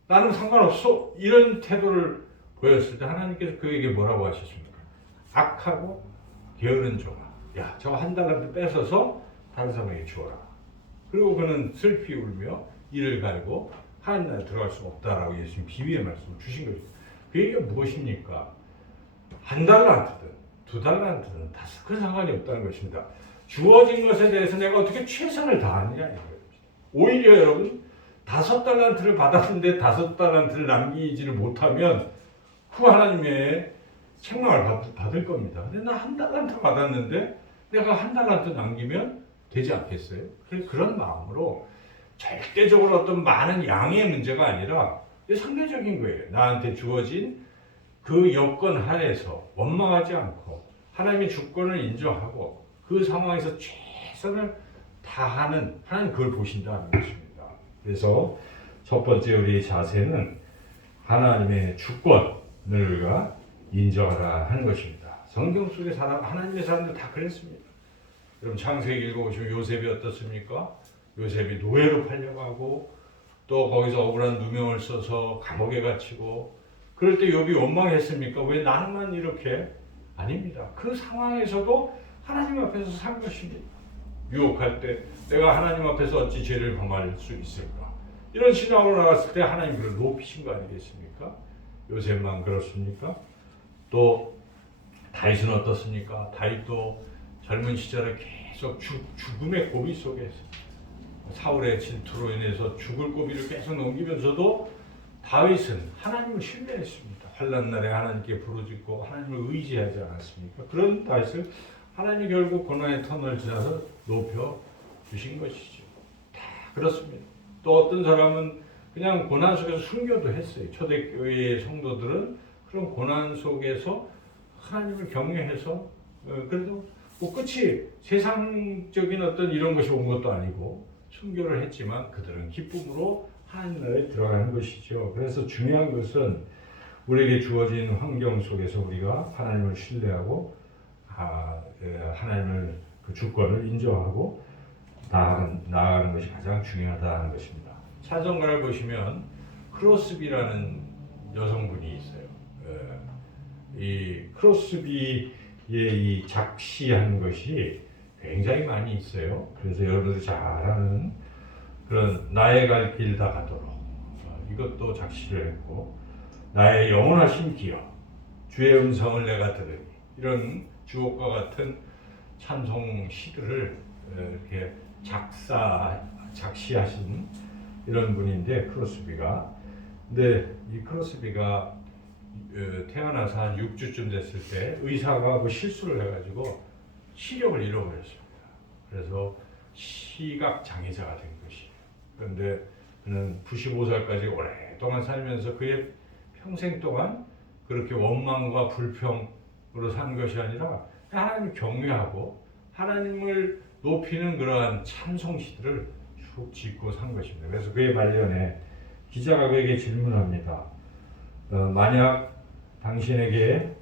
나는 상관없어. 이런 태도를 보였을 때 하나님께서 그에게 뭐라고 하셨습니까? 악하고 게으른 종아. 야, 저 1달란트 뺏어서 다른 사람에게 주어라. 그리고 그는 슬피 울며 이를 갈고 하나님 나라에 들어갈 수 없다라고 예수님 비유의 말씀을 주신 거죠. 그 얘기가 무엇입니까? 1달란트든 2달란트든 다 큰 상관이 없다는 것입니다. 주어진 것에 대해서 내가 어떻게 최선을 다하느냐 이거예요. 오히려 여러분 5달란트를 받았는데 5달란트를 남기지를 못하면 그 하나님의 책망을 받을 겁니다. 근데 나 1달란트 받았는데 내가 1달란트 남기면 되지 않겠어요? 그런 마음으로 절대적으로 어떤 많은 양의 문제가 아니라 상대적인 거예요. 나한테 주어진 그 여건 하에서 원망하지 않고 하나님의 주권을 인정하고 그 상황에서 최선을 다하는 하나님 그걸 보신다는 것입니다. 그래서 첫 번째 우리 자세는 하나님의 주권을 우리가 인정하라 하는 것입니다. 성경 속의 사람, 하나님의 사람들 다 그랬습니다. 여러분 창세기 읽어보시면 요셉이 어떻습니까? 요셉이 노예로 팔려가고 또 거기서 억울한 누명을 써서 감옥에 갇히고 그럴 때 욥이 원망했습니까? 왜 나만 이렇게? 아닙니다. 그 상황에서도 하나님 앞에서 산 것입니다. 유혹할 때 내가 하나님 앞에서 어찌 죄를 범할 수 있을까? 이런 신앙으로 나갔을 때 하나님 그를 높이신 거 아니겠습니까? 요셉만 그렇습니까? 또 다윗은 어떻습니까? 다윗도 젊은 시절에 계속 죽음의 고비 속에서 사울의 질투로 인해서 죽을 고비를 계속 넘기면서도 다윗은 하나님을 신뢰했습니다. 환난 날에 하나님께 부르짖고 하나님을 의지하지 않았습니까? 그런 다윗을 하나님이 결국 고난의 터널을 지나서 높여 주신 것이죠. 다 그렇습니다. 또 어떤 사람은 그냥 고난 속에서 순교도 했어요. 초대교회의 성도들은 그런 고난 속에서 하나님을 경외해서 그래도 뭐 끝이 세상적인 어떤 이런 것이 온 것도 아니고 순교를 했지만 그들은 기쁨으로 하나님 나라에 들어가는 것이죠. 그래서 중요한 것은 우리에게 주어진 환경 속에서 우리가 하나님을 신뢰하고 하나님을 그 주권을 인정하고 나아가는 것이 가장 중요하다는 것입니다. 찬송가를 보시면 크로스비라는 여성분이 있어요. 이 크로스비의 이 작시한 것이 굉장히 많이 있어요. 그래서 여러분들이 잘 아는 그런 나의 갈 길 다 가도록 이것도 작시를 했고, 나의 영원하신 기여 주의 음성을 내가 들으니, 이런 주옥과 같은 찬송 시들을 이렇게 작시하신 이런 분인데, 크로스비가. 근데 이 크로스비가 태어나서 한 6주쯤 됐을 때 의사가 뭐 실수를 해가지고 시력을 잃어버렸습니다. 그래서 시각 장애자가 된 것이에요. 그런데 그는 95살까지 오랫동안 살면서 그의 평생 동안 그렇게 원망과 불평으로 산 것이 아니라 하나님을 경외하고 하나님을 높이는 그러한 찬송시들을 쭉 짓고 산 것입니다. 그래서 그의 말년에 기자가 그에게 질문합니다. 만약 당신에게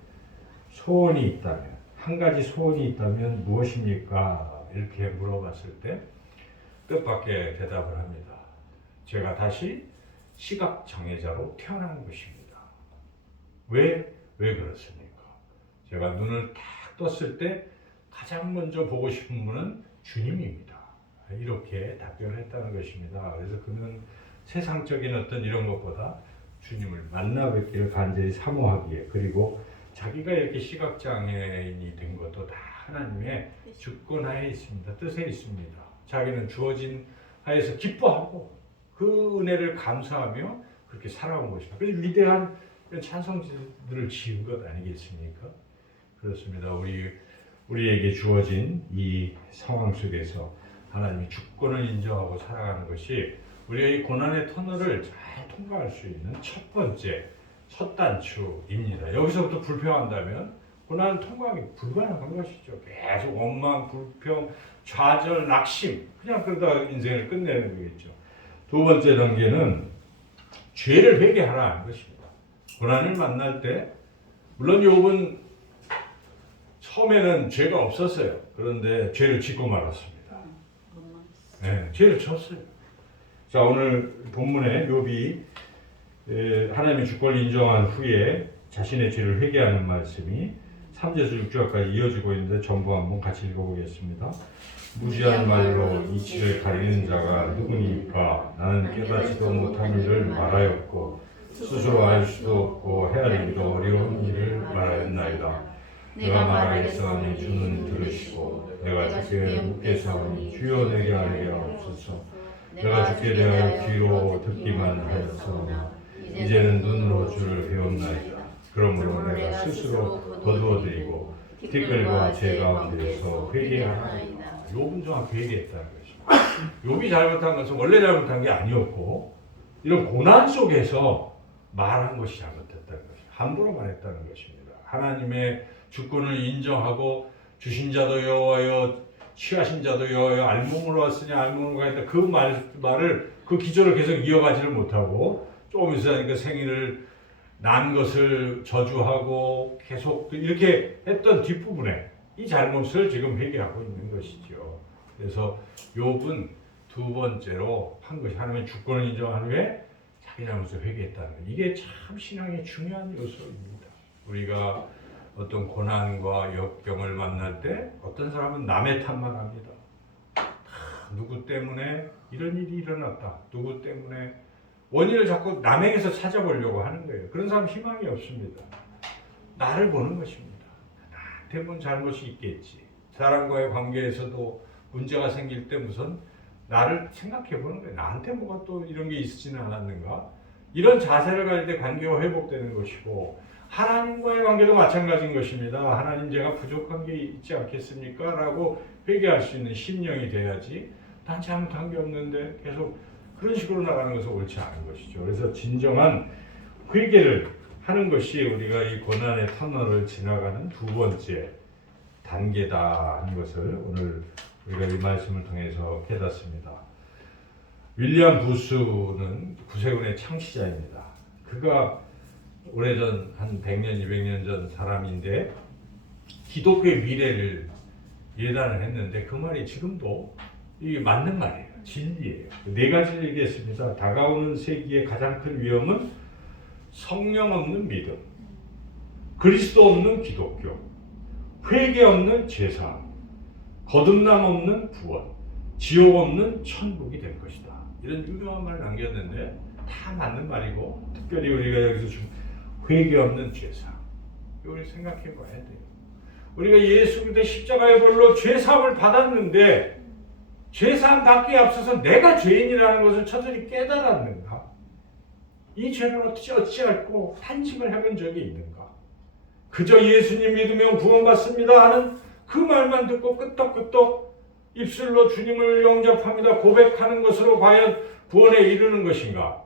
소원이 있다면, 한 가지 소원이 있다면 무엇입니까? 이렇게 물어봤을 때 뜻밖의 대답을 합니다. 제가 다시 시각장애자로 태어나는 것입니다. 왜 그렇습니까? 제가 눈을 딱 떴을 때 가장 먼저 보고 싶은 분은 주님입니다. 이렇게 답변을 했다는 것입니다. 그래서 그는 세상적인 어떤 이런 것보다 주님을 만나 뵙기를 간절히 사모하기에, 그리고 자기가 이렇게 시각장애인이 된 것도 다 하나님의 주권하에 있습니다. 뜻에 있습니다. 자기는 주어진 하에서 기뻐하고 그 은혜를 감사하며 그렇게 살아온 것입니다. 그래서 위대한 찬송들을 지은 것 아니겠습니까? 그렇습니다. 우리에게 주어진 이 상황 속에서 하나님이 주권을 인정하고 살아가는 것이 우리가 이 고난의 터널을 잘 통과할 수 있는 첫 번째, 첫 단추입니다. 여기서부터 불평한다면 고난을 통과하기 불가능한 것이죠. 계속 원망, 불평, 좌절, 낙심, 그냥 그러다 인생을 끝내는 거겠죠. 두 번째 단계는 죄를 회개하라는 것입니다. 고난을 만날 때, 물론 욥은 처음에는 죄가 없었어요. 그런데 죄를 짓고 말았습니다. 네, 죄를 졌어요. 자, 오늘 본문에 욥이 하나님의 주권을 인정한 후에 자신의 죄를 회개하는 말씀이 3절에서 6절까지 이어지고 있는데 전부 한번 같이 읽어보겠습니다. 무지한 말로 이치를 가리는 자가 누구니까? 나는 깨닫지도 못한 일을 말하였고 스스로 알 수도 없고 헤아리기도 어려운 일을 말하였나이다. 내가 말하겠사오니 주는 들으시고 내가 주께 묻겠사오니 주여 내게 알게 하옵소서. 내가 주께 대하여 귀로 듣기만 하였사오나 이제는 눈으로 주를 배웠나이다. 그러므로 내가 스스로 거두어드리고 티끌과 제 가운데서 회개하나이다. 욥은 정확히 회개했다는 것입니다. 욥이 잘못한 것은 원래 잘못한 게 아니었고 이런 고난 속에서 말한 것이 잘못했다는 것입니다. 함부로 말했다는 것입니다. 하나님의 주권을 인정하고 주신 자도 여호와여 취하신 자도 여호와여 알몸으로 왔으니 알몸으로 가겠다. 그 말을 그 기조를 계속 이어가지를 못하고 조금 있으니까 생일을 난 것을 저주하고 계속 이렇게 했던 뒷부분에 이 잘못을 지금 회개하고 있는 것이죠. 그래서 욥은 두 번째로 한 것이 하나님의 주권을 인정한 후에 자기 잘못을 회개했다는 것. 이게 참 신앙의 중요한 요소입니다. 우리가 어떤 고난과 역경을 만날 때 어떤 사람은 남의 탓만 합니다. 누구 때문에 이런 일이 일어났다. 누구 때문에 원인을 자꾸 남에게서 찾아보려고 하는 거예요. 그런 사람 희망이 없습니다. 나를 보는 것입니다. 나한테 뭔 잘못이 있겠지. 사람과의 관계에서도 문제가 생길 때 우선 나를 생각해 보는 거예요. 나한테 뭐가 또 이런 게 있지는 않았는가? 이런 자세를 가질 때 관계가 회복되는 것이고 하나님과의 관계도 마찬가지인 것입니다. 하나님 제가 부족한 게 있지 않겠습니까? 라고 회개할 수 있는 심령이 돼야지 난 잘못한 게 없는데 계속 그런 식으로 나가는 것은 옳지 않은 것이죠. 그래서 진정한 회개를 하는 것이 우리가 이 고난의 터널을 지나가는 두 번째 단계다 하는 것을 오늘 우리가 이 말씀을 통해서 깨닫습니다. 윌리엄 부스는 구세군의 창시자입니다. 그가 오래전 한 100년, 200년 전 사람인데 기독교의 미래를 예단을 했는데 그 말이 지금도 이게 맞는 말이에요. 진리예요. 네 가지를 얘기했습니다. 다가오는 세기의 가장 큰 위험은 성령 없는 믿음, 그리스도 없는 기독교, 회개 없는 제사함, 거듭남 없는 구원, 지옥 없는 천국이 될 것이다. 이런 유명한 말을 남겼는데 다 맞는 말이고, 특별히 우리가 여기서 좀 회개 없는 죄사함, 우리 생각해 봐야 돼요. 우리가 예수 그리스도의 십자가의 벌로 죄사함을 받았는데 죄사함 받기에 앞서서 내가 죄인이라는 것을 처절히 깨달았는가? 이 죄를 어찌 알고 탄식을 해본 적이 있는가? 그저 예수님 믿으면 구원받습니다 하는 그 말만 듣고 끄떡끄떡 입술로 주님을 영접합니다 고백하는 것으로 과연 구원에 이르는 것인가?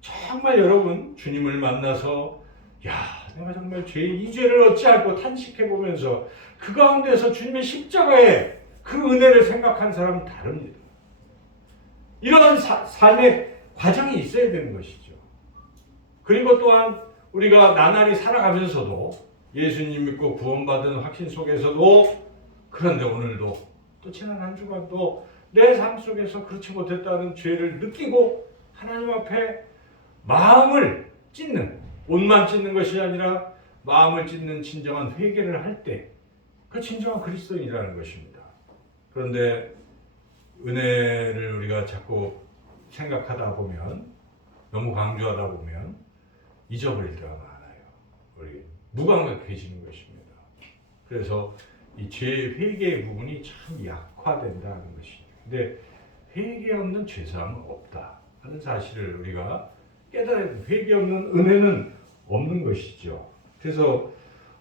정말 여러분 주님을 만나서 야 내가 정말 이 죄를 어찌 알고 탄식해보면서 그 가운데서 주님의 십자가에 그 은혜를 생각한 사람은 다릅니다. 이런 삶의 과정이 있어야 되는 것이죠. 그리고 또한 우리가 나날이 살아가면서도 예수님 믿고 구원받은 확신 속에서도 그런데 오늘도 또 지난 한 주간도 내 삶 속에서 그렇지 못했다는 죄를 느끼고 하나님 앞에 마음을 찢는, 옷만 찢는 것이 아니라 마음을 찢는 진정한 회개를 할 때 그 진정한 그리스도인이라는 것입니다. 그런데 은혜를 우리가 자꾸 생각하다 보면, 너무 강조하다 보면 잊어버릴 때가 많아요. 우리 무감각해지는 것입니다. 그래서 이 죄 회개의 부분이 참 약화된다는 것이죠. 근데 회개 없는 죄사함은 없다 하는 사실을 우리가 깨달아야 돼요. 회개 없는 은혜는 없는 것이죠. 그래서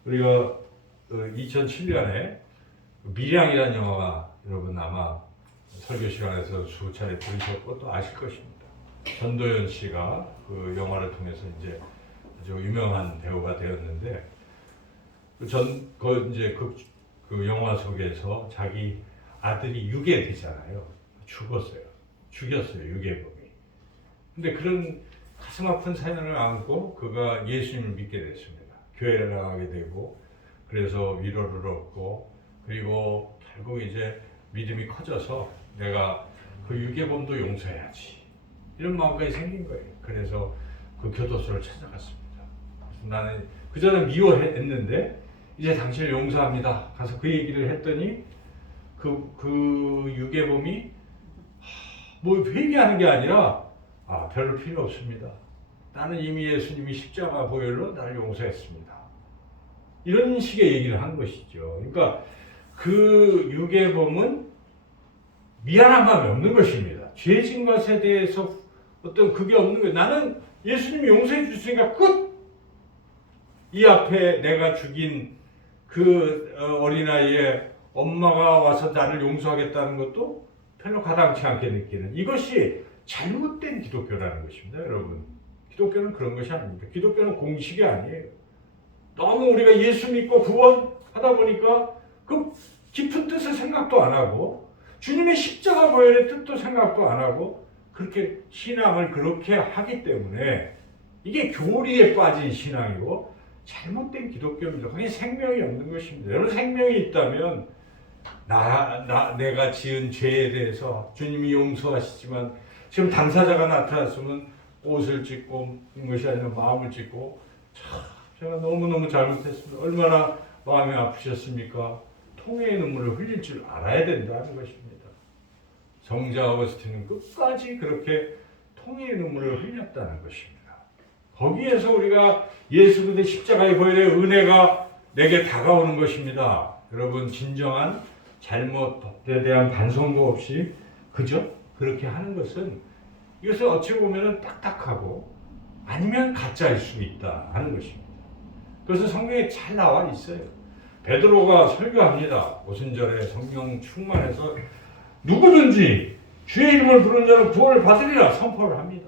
우리가 2007년에 밀양이라는 영화가 여러분 아마 설교 시간에서 수차례 들으셨고 또 아실 것입니다. 전도연 씨가 그 영화를 통해서 이제 아주 유명한 배우가 되었는데 그 영화 속에서 자기 아들이 유괴되잖아요. 죽였어요 유괴범이. 근데 그런 가슴 아픈 사연을 안고 그가 예수님을 믿게 됐습니다. 교회를 나가게 되고 그래서 위로를 얻고 그리고 결국 이제 믿음이 커져서 내가 그 유괴범도 용서해야지 이런 마음까지 생긴 거예요. 그래서 그 교도소를 찾아갔습니다. 그래서 나는 그전에 미워했는데 이제 당신을 용서합니다. 가서 그 얘기를 했더니 그 유괴범이 뭐 회개하는 게 아니라 별로 필요 없습니다. 나는 이미 예수님이 십자가 보혈로 나를 용서했습니다. 이런 식의 얘기를 한 것이죠. 그러니까 그 유괴범은 미안한 마음이 없는 것입니다. 죄 지은 것에 대해서 어떤 그게 없는 거예요. 나는 예수님이 용서해 주셨으니까 끝! 이 앞에 내가 죽인 그 어린아이의 엄마가 와서 나를 용서하겠다는 것도 별로 가당치 않게 느끼는 이것이 잘못된 기독교라는 것입니다. 여러분 기독교는 그런 것이 아닙니다. 기독교는 공식이 아니에요. 너무 우리가 예수 믿고 구원하다 보니까 그 깊은 뜻을 생각도 안 하고 주님의 십자가 보혈의 뜻도 생각도 안 하고 그렇게 신앙을 그렇게 하기 때문에 이게 교리에 빠진 신앙이고 잘못된 기독교입니다. 거기 생명이 없는 것입니다. 여러분 생명이 있다면 내가 지은 죄에 대해서 주님이 용서하시지만 지금 당사자가 나타났으면 옷을 찢고 것이 아니라 마음을 찢고 참 제가 너무너무 잘못했습니다. 얼마나 마음이 아프셨습니까? 통회의 눈물을 흘릴 줄 알아야 된다는 것입니다. 성자 어거스틴은 끝까지 그렇게 통회의 눈물을 흘렸다는 것입니다. 거기에서 우리가 예수 그리스도의 십자가의 보혈의 은혜가 내게 다가오는 것입니다. 여러분 진정한 잘못에 대한 반성도 없이 그저 그렇게 하는 것은 이것을 어찌 보면 딱딱하고 아니면 가짜일 수 있다 하는 것입니다. 그래서 성경에 잘 나와 있어요. 베드로가 설교합니다. 오순절에 성령 충만해서 누구든지 주의 이름을 부르는 자는 구원을 받으리라 선포를 합니다.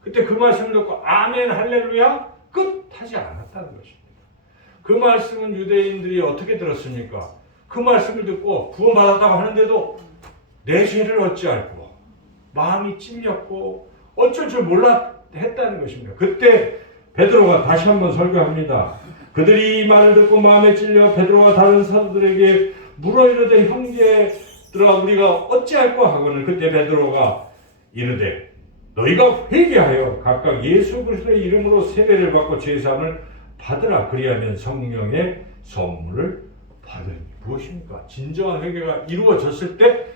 그때 그 말씀을 듣고 아멘 할렐루야 끝 하지 않았다는 것입니다. 그 말씀은 유대인들이 어떻게 들었습니까? 그 말씀을 듣고 구원받았다고 하는데도 내 죄를 어찌 알고 마음이 찔렸고 어쩔 줄 몰라 했다는 것입니다. 그때 베드로가 다시 한번 설교합니다. 그들이 이 말을 듣고 마음에 찔려 베드로와 다른 사도들에게 물어 이르되 형제들아 우리가 어찌할까 하거늘 그때 베드로가 이르되 너희가 회개하여 각각 예수 그리스도의 이름으로 세례를 받고 죄사함을 받으라 그리하면 성령의 선물을 받으니. 무엇입니까? 진정한 회개가 이루어졌을 때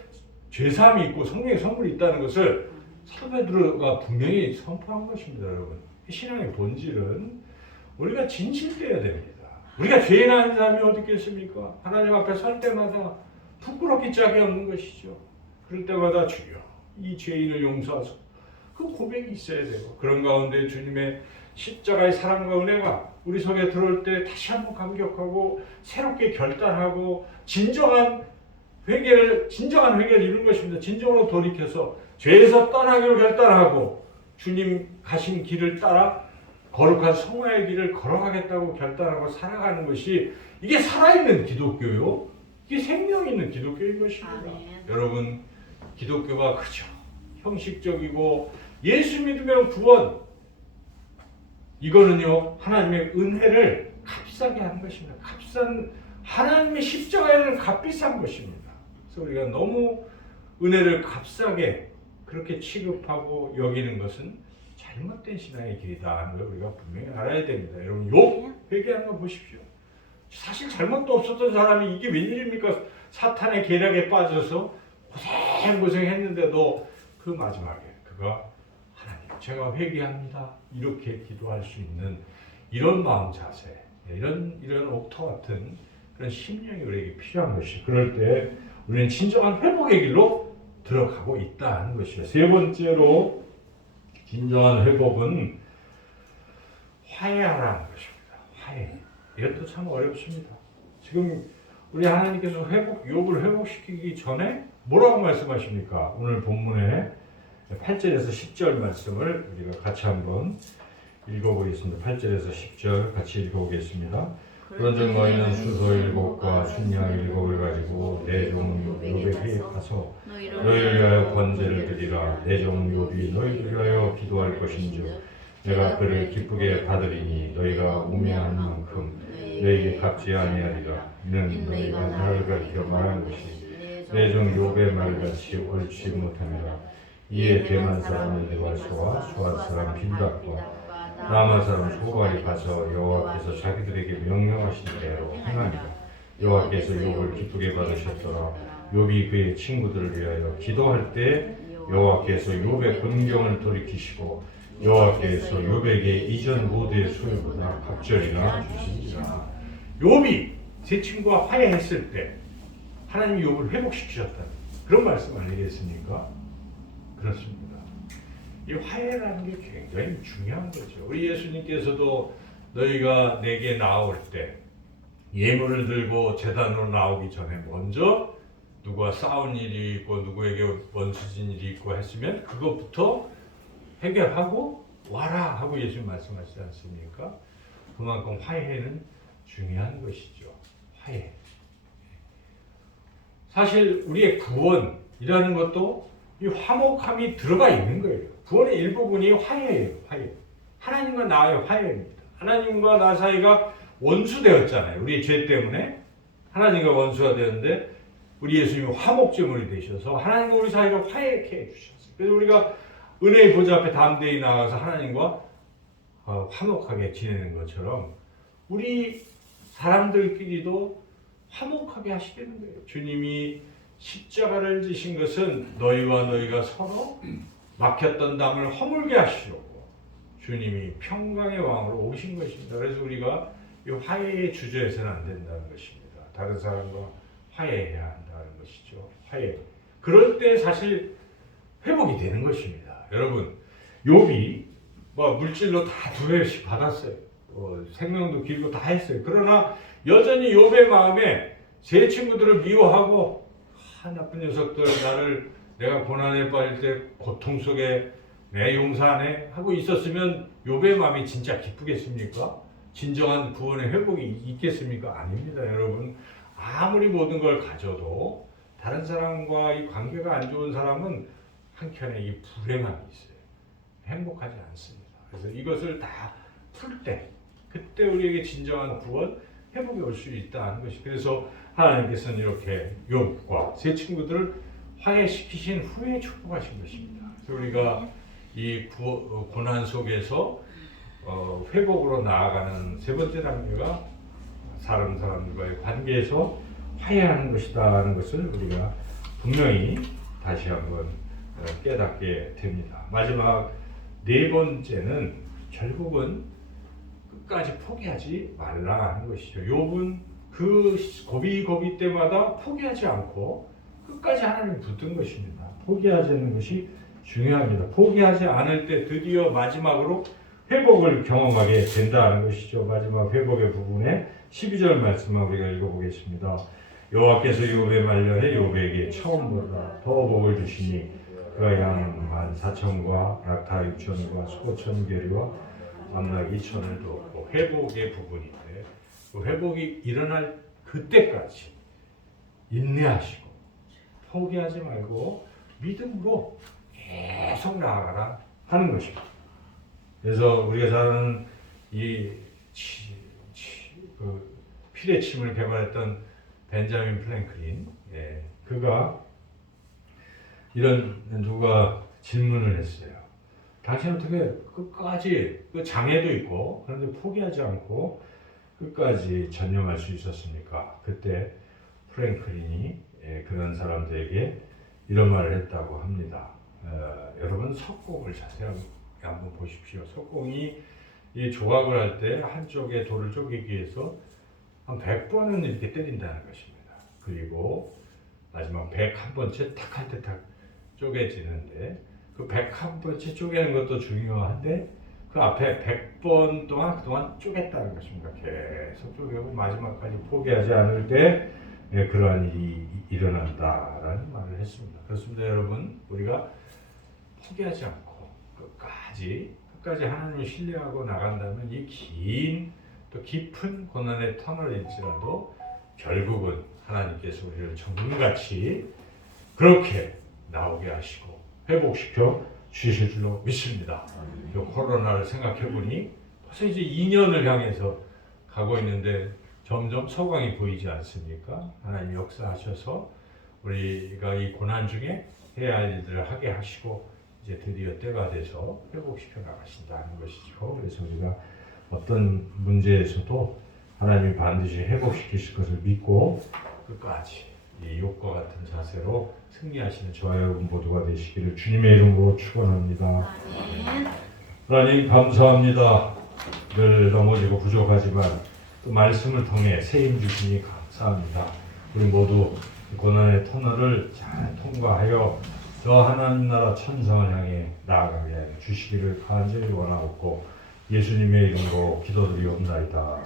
죄사함이 있고 성령의 선물이 있다는 것을 사도 베드로가 분명히 선포한 것입니다. 여러분, 신앙의 본질은 우리가 진실되어야 됩니다. 우리가 죄인 아닌 사람이 어디 있겠습니까? 하나님 앞에 설 때마다 부끄럽기 짝이 없는 것이죠. 그럴 때마다 주여 이 죄인을 용서하소서 그 고백이 있어야 되고, 그런 가운데 주님의 십자가의 사랑과 은혜가 우리 속에 들어올 때 다시 한번 감격하고 새롭게 결단하고 진정한 회개를 이루는 것입니다. 진정으로 돌이켜서 죄에서 떠나기로 결단하고 주님 가신 길을 따라 거룩한 성화의 길을 걸어가겠다고 결단하고 살아가는 것이, 이게 살아있는 기독교요. 이게 생명 있는 기독교인 것입니다. 아멘. 여러분, 기독교가 그저 형식적이고 예수 믿으면 구원, 이거는요 하나님의 은혜를 값싸게 하는 것입니다. 값싼 하나님의 십자가에는 값비싼 것입니다. 그래서 우리가 너무 은혜를 값싸게 그렇게 취급하고 여기는 것은 잘못된 신앙의 길이다 하는 걸 우리가 분명히 알아야 됩니다. 여러분, 욥 회개하는 거 보십시오. 사실 잘못도 없었던 사람이 이게 웬일입니까? 사탄의 계략에 빠져서 고생했는데도 그 마지막에 그가 하나님 제가 회개합니다 이렇게 기도할 수 있는 이런 마음 자세, 이런 옥토 같은 그런 심령이 우리에게 필요한 것이, 그럴 때 우리는 진정한 회복의 길로 들어가고 있다는 것이죠. 세 번째로 진정한 회복은 화해하라는 것입니다. 화해. 이것도 참 어렵습니다. 지금 우리 하나님께서 욥을 회복시키기 전에 뭐라고 말씀하십니까? 오늘 본문에 8절에서 10절 말씀을 우리가 같이 한번 읽어보겠습니다. 8절에서 10절 같이 읽어보겠습니다. 그런즉 너희는 수소 7과 순양 7을 가지고 내 종 욥에게 가서 너희를 위하여 번제를 드리라. 내 종 욥이 너희를 위하여 기도할 것인즉 내가 그를 기쁘게 받으리니 너희가 우매한 만큼 너희에게 갚지 아니하리라. 이는 너희가 나를 가리켜 말한 것이 내 종 욥의 말같이 옳지 못함이라. 이에 대만 사람 엘리바스와 수아 사람 빌닷과 라마 사람 소발이 가서 여호와께서 자기들에게 명령하신 대로 행하니라. 여호와께서 욥을 기쁘게 받으셨더라. 욥이 그의 친구들을 위하여 기도할 때 여호와께서 욥의 근경을 돌이키시고 여호와께서 욥에게 이전 모두의 소유보다 갑절이나 주시니라. 욥이 제 친구와 화해했을 때 하나님이 욥을 회복시키셨다는 그런 말씀 아니겠습니까? 그렇습니다. 이 화해라는 게 굉장히 중요한 거죠. 우리 예수님께서도 너희가 내게 나올 때 예물을 들고 제단으로 나오기 전에 먼저 누구와 싸운 일이 있고 누구에게 원수진 일이 있고 했으면 그것부터 해결하고 와라 하고 예수님 말씀하시지 않습니까? 그만큼 화해는 중요한 것이죠. 화해. 사실 우리의 구원이라는 것도 이 화목함이 들어가 있는 거예요. 구원의 일부분이 화해예요. 화해. 하나님과 나의 화해입니다. 하나님과 나 사이가 원수되었잖아요. 우리의 죄 때문에 하나님과 원수가 되었는데 우리 예수님이 화목제물이 되셔서 하나님과 우리 사이가 화해케 해주셨어요. 그래서 우리가 은혜의 보좌 앞에 담대히 나가서 하나님과 화목하게 지내는 것처럼 우리 사람들끼리도 화목하게 하시겠는 거예요. 주님이 십자가를 지신 것은 너희와 너희가 서로 막혔던 담을 허물게 하시려고 주님이 평강의 왕으로 오신 것입니다. 그래서 우리가 이 화해의 주저해서는 안 된다는 것입니다. 다른 사람과 화해해야 한다는 것이죠. 화해. 그럴 때 사실 회복이 되는 것입니다. 여러분, 욥이 물질로 다 2배씩 받았어요. 생명도 길고 다 했어요. 그러나 여전히 욥의 마음에 제 친구들을 미워하고 나쁜 녀석들 내가 고난에 빠질 때 고통 속에 내 용서 안 해 하고 있었으면 욥의 마음이 진짜 기쁘겠습니까? 진정한 구원의 회복이 있겠습니까? 아닙니다. 여러분, 아무리 모든 걸 가져도 다른 사람과 이 관계가 안 좋은 사람은 한켠에 이 불행함이 있어요. 행복하지 않습니다. 그래서 이것을 다 풀 때, 그때 우리에게 진정한 구원, 회복이 올 수 있다는 것이. 그래서 하나님께서는 이렇게 욥과 세 친구들을 화해시키신 후에 축복하신 것입니다. 그래서 우리가 이 고난 속에서 회복으로 나아가는 세 번째 단계가 사람들과의 관계에서 화해하는 것이다는 것을 우리가 분명히 다시 한번 깨닫게 됩니다. 마지막 네 번째는 결국은 끝까지 포기하지 말라는 것이죠. 욥은 그 고비 때마다 포기하지 않고 끝까지 하나님을 붙든 것입니다. 포기하지 않는 것이 중요합니다. 포기하지 않을 때 드디어 마지막으로 회복을 경험하게 된다는 것이죠. 마지막 회복의 부분에 12절 말씀만 우리가 읽어보겠습니다. 여호와께서 욥에 말려해 욥에게 처음보다 더 복을 주시니 그가 양 14,000과 낙타 6,000과 소 1,000개리와 암낙 2,000을 두었고, 회복의 부분인데 그 회복이 일어날 그때까지 인내하시고 포기하지 말고 믿음으로 계속 나아가라 하는 것입니다. 그래서 우리가 잘 아는 이 피레침을 개발했던 벤자민 프랭클린, 그가 누가 질문을 했어요. 당신 어떻게 끝까지 그 장애도 있고 그런데 포기하지 않고 끝까지 전념할 수 있었습니까? 그때 프랭클린이 그런 사람들에게 이런 말을 했다고 합니다. 여러분 석공을 자세하게 한번 보십시오. 석공이 이 조각을 할 때 한쪽에 돌을 쪼개기 위해서 한 100번은 이렇게 때린다는 것입니다. 그리고 마지막 101번째 탁 할 때 탁 쪼개지는데 그 101번째 쪼개는 것도 중요한데 그 앞에 100번 동안 그동안 쪼갰다는 것입니다. 계속 쪼개고 마지막까지 포기하지 않을 때 그러한 일이 일어난다라는 말을 했습니다. 그렇습니다, 여러분. 우리가 포기하지 않고 끝까지 하나님을 신뢰하고 나간다면 이 긴 또 깊은 고난의 터널일지라도 결국은 하나님께서 우리를 정금같이 그렇게 나오게 하시고 회복시켜 주실 줄로 믿습니다. 이 코로나를 생각해 보니 벌써 이제 2년을 향해서 가고 있는데 점점 소광이 보이지 않습니까? 하나님 역사하셔서 우리가 이 고난 중에 해야 할 일들을 하게 하시고 이제 드디어 때가 돼서 회복시켜 나가신다는 것이죠. 그래서 우리가 어떤 문제에서도 하나님이 반드시 회복시키실 것을 믿고 끝까지 이 욥과 같은 자세로 승리하시는 저와 여러분 모두가 되시기를 주님의 이름으로 축원합니다. 하나님 감사합니다. 늘 넘어지고 부족하지만 또 말씀을 통해 새 힘 주시니 감사합니다. 우리 모두 고난의 터널을 잘 통과하여 저 하나님 나라 천상을 향해 나아가게 주시기를 간절히 원하옵고 예수님의 이름으로 기도드리옵나이다.